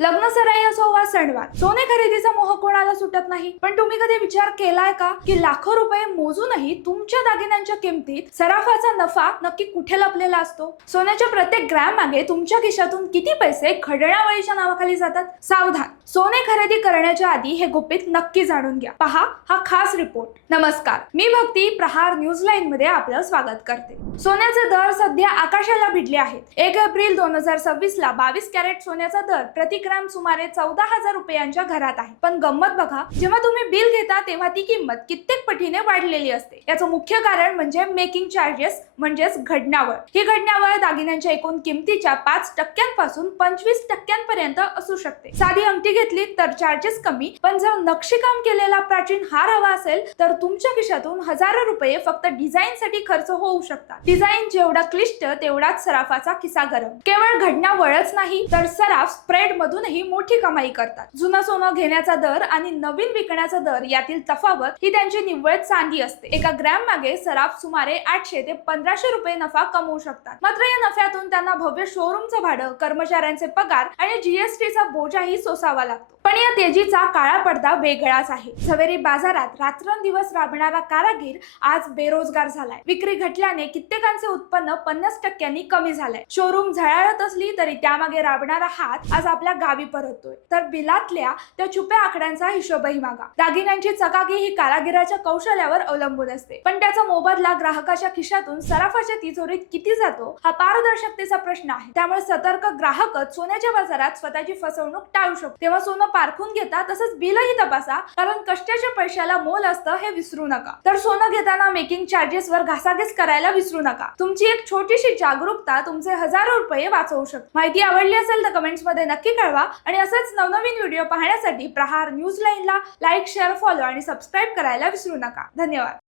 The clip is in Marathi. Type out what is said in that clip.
लग्नसराई असो वा सणवार, सोने खरेदीचा मोह कोणाला सुटत नाही. पण तुम्ही कधी विचार केलाय का की लाखो रुपये मोजूनही तुमच्या दागिन्यांच्या किमतीत सराफाचा नफा नक्की कुठे लपलेला असतो? सोन्याच्या प्रत्येक ग्रॅम मागे तुमच्या खिशातून किती पैसे घड्याळावळीच्या नावाखाली जातात? सावधान, सोने खरेदी करण्याच्या आधी हे गुपित नक्की जाणून घ्या. पहा हा खास रिपोर्ट. नमस्कार, मी भक्ती, प्रहार न्यूज लाईन मध्ये आपलं स्वागत करते. सोन्याचे दर सध्या आकाशाला भिडले आहेत. 1 एप्रिल 2026 ला 22 कॅरेट सोन्याचा दर प्रति ग्रॅम सुमारे 14,000 रुपयांच्या घरात आहे. पण गंमत बघा, जेव्हा तुम्ही बिल घेता तेव्हा ती किंमत कित्येक पटीने वाढलेली असते. याचं मुख्य कारण म्हणजे मेकिंग चार्जेस म्हणजेच घडणावळ. ही घडणावळ दागिन्यांच्या एकूण किमतीच्या 5% 25% पर्यंत असू शकते. साधी अंगठी घेतली तर चार्जेस कमी, पण जर नक्षीकाम केलेला प्राचीन हार हवा असेल तर तुमच्या खिशातून हजारो रुपये फक्त डिझाईन साठी खर्च होऊ शकतात. डिझाईन जेवढा क्लिष्ट तेवढाच सराफाचा खिसा गरम. केवळ घडणावळच नाही तर सराफ स्प्रेड मधूनही मोठी कमाई करतात. जुनं सोनं घेण्याचा दर आणि नवीन विकण्याचा दर यातील तफावत ही त्यांची निव्वळ चांदी असते. एका ग्रॅम मागे सराफ सुमारे 800 ते 1500 रुपये नफा कमवू शकतात. मात्र या नफ्यातून त्यांना भव्य शोरूमचं भाडं, कर्मचाऱ्यांचे पगार आणि जीएसटीचा बोजाही सोसावा लागतो. पण या तेजीचा काळा पडदा वेगळाच आहे. झवेरी बाजारात रात्रंदिवस राबणारा कारागीर आज बेरोजगार झालाय. विक्री घटल्याने कित्येकांचे उत्पन्न 50% कमी झालंय. शोरूम झळाळत असली तरी त्यामागे राबणारा हात आज आपल्या गावी परततोय. तर बिलातल्या त्या छुप्या आकड्यांचा हिशोबही मागा. दागिन्यांची चकाकी ही कारागिराच्या कौशल्यावर अवलंबून असते, पण त्याचा मोबदला ग्राहकाच्या खिशातून सराफाच्या तिजोरीत किती जातो हा पारदर्शकतेचा प्रश्न आहे. त्यामुळे सतर्क ग्राहकच सोन्याच्या बाजारात स्वतःची फसवणूक टाळू शकतो. तेव्हा सोनं पारखून घेता तसंच बिलही तपासा, कारण कष्टाच्या पैशाला मोल असतं हे विसरू नका. तर सोनं घेताना मेकिंग चार्जेस वर घासाघीस करायला विसरू नका. तुमची एक छोटीशी जागरूकता तुमचे हजारो रुपये वाचवू शकते. माहिती आवडली असेल तर कमेंट्स मध्ये नक्की कळवा आणि असेच नवनवीन व्हिडिओ पाहण्यासाठी प्रहार न्यूज लाईनला लाईक, शेअर, फॉलो आणि सबस्क्राईब करायला विसरू नका. धन्यवाद.